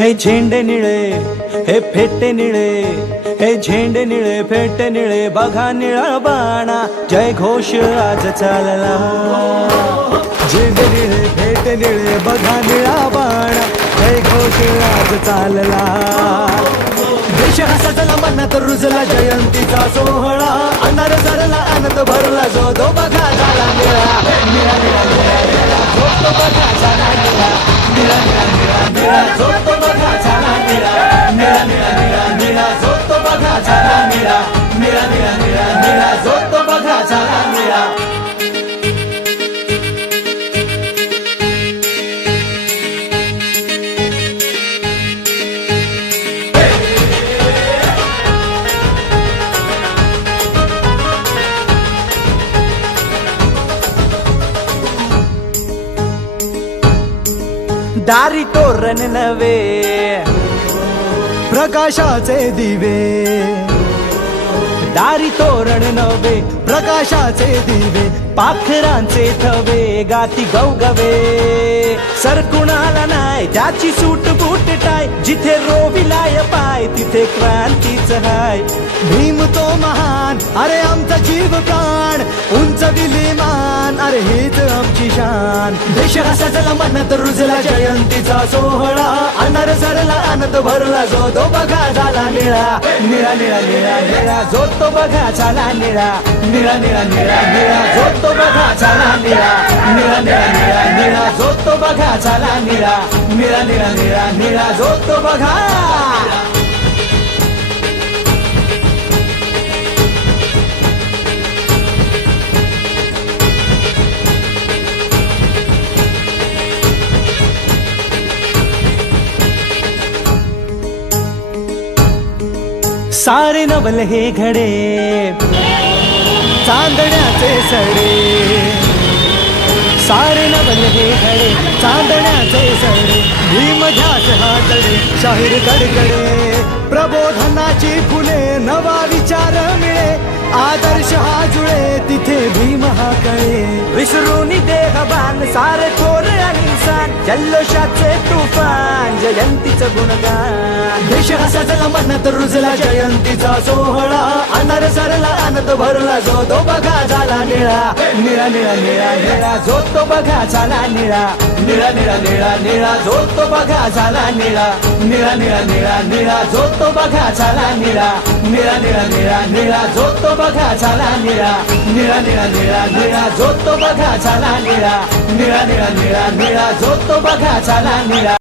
हे झेंडे निळे हे फेटे निळे हे झेंडे निळे फेटे निळे बघा निळा बाणा. जय घोष आज चालला. झेंडे निळे फेटे निळे बघा निळा बाणा. जय घोष आज चालला. देश हा मनात रुजला जयंतीचा सोहळा. अंधार सरला आनंद भरला जो तो बघा झाला निळा. निळा निळा निळा निळा. जो तो बघा झाला निळा. निळा निळा निळा. निळा जो तो बघा झाला निळा दारी तोरण नवे प्रकाशाचे दिवे. दारी तोरण नवे प्रकाशाचे दिवे पाखरांचे थवे गाती गवगवे. सर कुणाला त्याची सूट बूट टाय जिथे रोविलाय पाय तिथे क्रांतीच हाय. भीम तो महान अरे आमचा जीव प्राण उंच विलिमान अरे हीच आमची शान देश हा सजला मनात रुजला जयंतीचा सोहळा अनार सरला आनंद भरला जो तो बघा झाला निळा निळा निळा निळा निळा जो तो बघा झाला निळा निळा निळा निळा निळा जो तो बघा झाला निळा निळा निळा निळा निळा जो तो बघा झाला निळा निळा निळा निळा निळा जो तो बघा सारे नवल हे घडे. चांदण्याचे सडे. सारे नवल हे घडे चांदण्याचे सडे. भीम हातडे शाहीर कडकडे प्रबोधनाची फुले नवा विचार मिळे. आदर्श हा जुळे तिथे भीम हा कळे. विसरून देहबान सारे थोडे जल्लोषाचे तुफान जयंतीचं गुणगान. देश हा सजला मनात रुजला जयंतीचा सोहळा. अनार सरला जोत भरला जो तो बघा झाला निळा निळा निळा निळा निळा जो तो बघा झाला निळा निळा निळा निळा निळा जो तो बघा झाला निळा निळा निळा निळा निळा जो तो बघा झाला निळा निळा निळा निळा निळा जो तो बघा झाला निळा निळा निळा निळा निळा जो तो बघा झाला निळा निळा निळा निळा निळा जो तो बघा झाला निळा